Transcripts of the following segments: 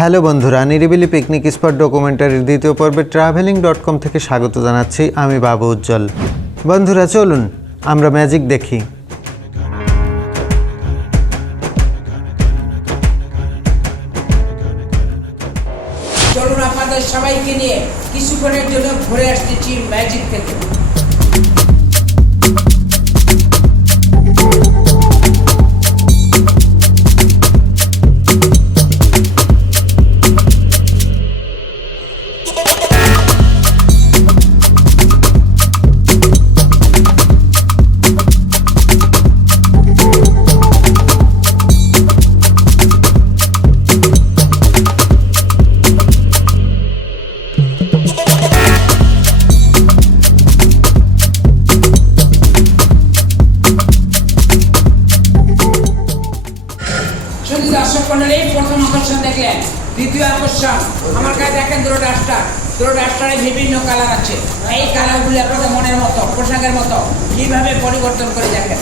Hello বন্ধুরা, নিরিবিলি picnic spot ডকুমেন্টারির দ্বিতীয় পর্বে traveling.com থেকে স্বাগত জানাচ্ছি আমি বাবু উজ্জ্বল। বন্ধুরা চলুন আমরা ম্যাজিক দেখি। চলুন আপনাদের সবাইকে নিয়ে কিছুক্ষণের জন্য ঘুরে আসতেছি ম্যাজিক থেকে। প্রথম আকর্ষণ দেখলেন, দ্বিতীয় আকর্ষণ আমার কাছে দেখেন দুটো ডাস্টারে বিভিন্ন কালার আছে। এই কালারগুলি আপনাদের মনের মতো পোশাকের মতো কিভাবে পরিবর্তন করে দেখেন।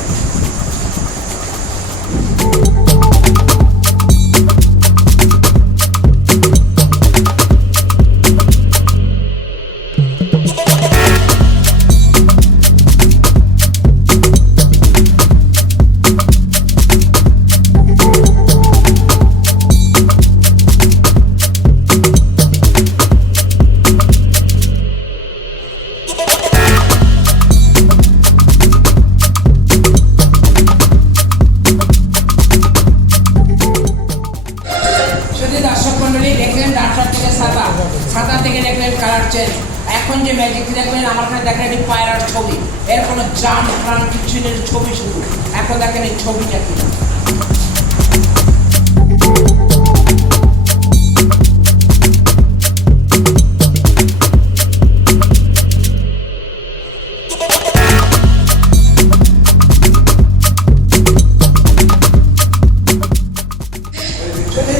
ছাতা থেকে দেখলেন কালার চেঞ্জ। এখন যে ম্যাজিক দেখবেন আমার কাছে দেখেন এটি পায়রার ছবি, এর কোনো জাম প্রাণ কিছু নেই, ছবি শুধু। এখন দেখেন এই ছবিটা কি।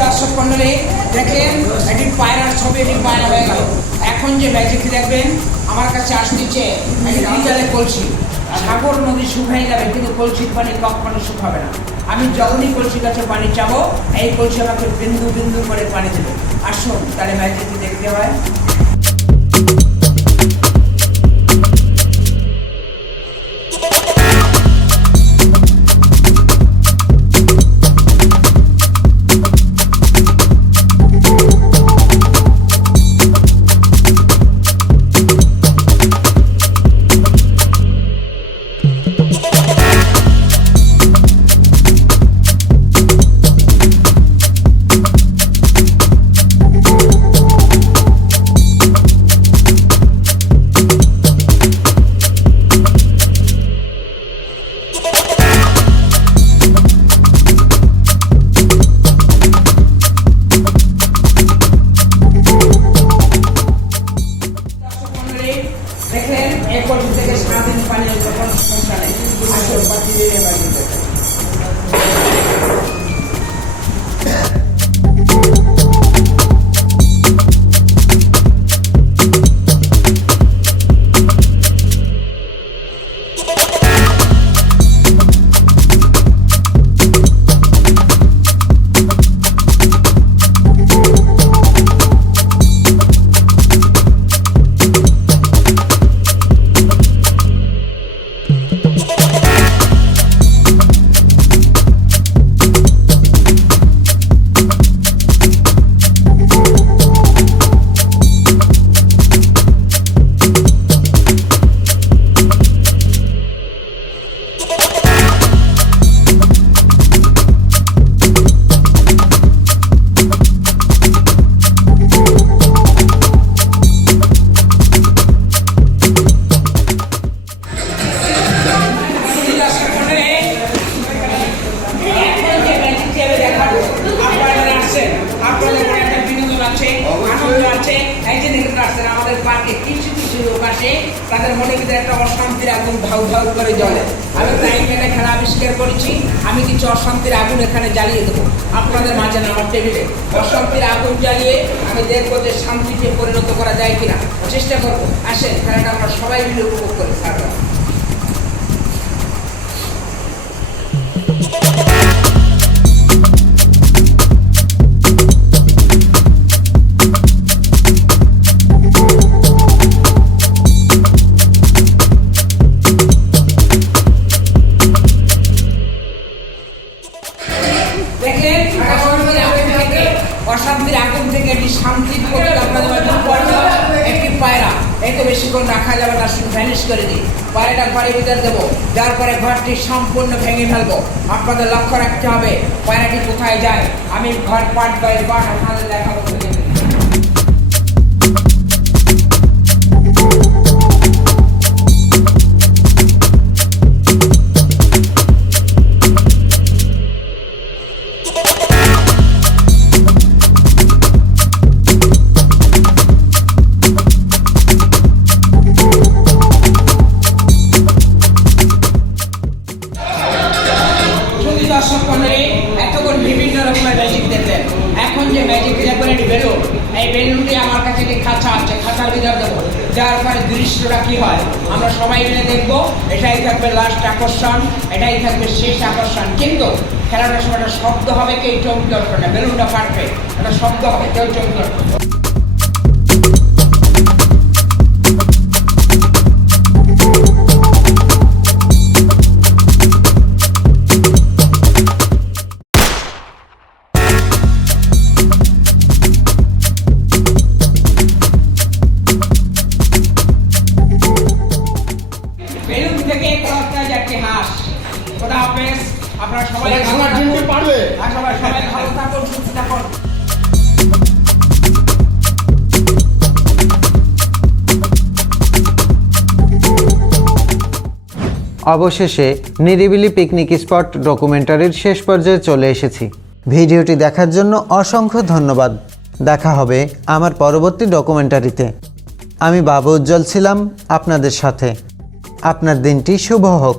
দর্শক মন্ডলী দেখলেন এটি পায়রার ছবি, এটি পায়রা হয়ে গেল। এখন যে ম্যাজিক দেখবেন আমার কাছে আসতেছে এটি ডিজেলের কলসি। সাগর নদী শুকিয়ে যাবে কিন্তু কলসির পানি কখনো শুকাবে না। আমি যখনই কলসির কাছে পানি চাবো এই কলসি আমাকে বিন্দু বিন্দু করে পানি দেবে। আসুন তাহলে ম্যাজিকটি দেখতে হয়। দেখলেন এক কলসি থেকে সারাদিন পানি যখন সমস্যা নেই। আসল পাখি দিয়ে বাড়ি দেখেন। আমাদের পার্কে কিছু কিছু লোক আসে, তাদের মনে ভিতরে একটা অশান্তির আগুন ধাউ ধাউ করে জ্বলে। আমি তাই এখানে খেলা আবিষ্কার করেছি, আমি কিছু অশান্তির আগুন এখানে জ্বালিয়ে দেবো আপনাদের মাঝে আমার টেবিলে। অশান্তির আগুন জ্বালিয়ে আমি দেখবো যে শান্তিকে পরিণত করা যায় কিনা, চেষ্টা করবো। আসেন খেলাটা আমরা সবাই মিলে উপভোগ করি। অশান্তির আগুন থেকে একটি শান্তির প্রতীক আপনাদের মাঝে উপহার দিলাম। একটি পায়রা, এই তো বেশিক্ষণ রাখা যাবে না, শুধু ভ্যানিশ করে দিই। পায়রাটা ঘরের ভিতরে দেবো, যার পরে ঘরটি সম্পূর্ণ ভেঙে ফেলবো। আপনাদের লক্ষ্য রাখতে হবে পায়রাটি কোথায় যায়। আমি ঘর পাট বাই পাট আপনাদের দেখাবো। দর্শক মণ্ডলী, এতক্ষণ বিভিন্ন রকমের ম্যাজিক দেখলেন। এখন যে ম্যাজিক দেখবেন এটি বেলুন। এই বেলুনটি আমার কাছে একটি খাঁচা আছে, খাঁচার ভিতরে দেবো, যার পরে দৃশ্যটা কি হয় আমরা সবাই মিলে দেখবো। এটাই থাকবে লাস্ট আকর্ষণ, এটাই থাকবে শেষ আকর্ষণ। কিন্তু খেলাটার সময় একটা শব্দ হবে, কেউ চমকে উঠবে না। বেলুনটা ফাটবে, একটা শব্দ হবে, কেউ চমকে উঠবে না। বেলুন থেকে একটা যাচ্ছে হাঁস। খোদা হাফেজ। আপনারা সবাই পারবে সবাই ভালো থাকুন, সুস্থ থাকুন। অবশেষে নিরিবিলি পিকনিক স্পট ডকুমেন্টারির শেষ পর্যায়ে চলে এসেছি। ভিডিওটি দেখার জন্য অসংখ্য ধন্যবাদ। দেখা হবে আমার পরবর্তী ডকুমেন্টারিতে। আমি বাবু উজ্জ্বল ছিলাম আপনাদের সাথে। আপনার দিনটি শুভ হোক।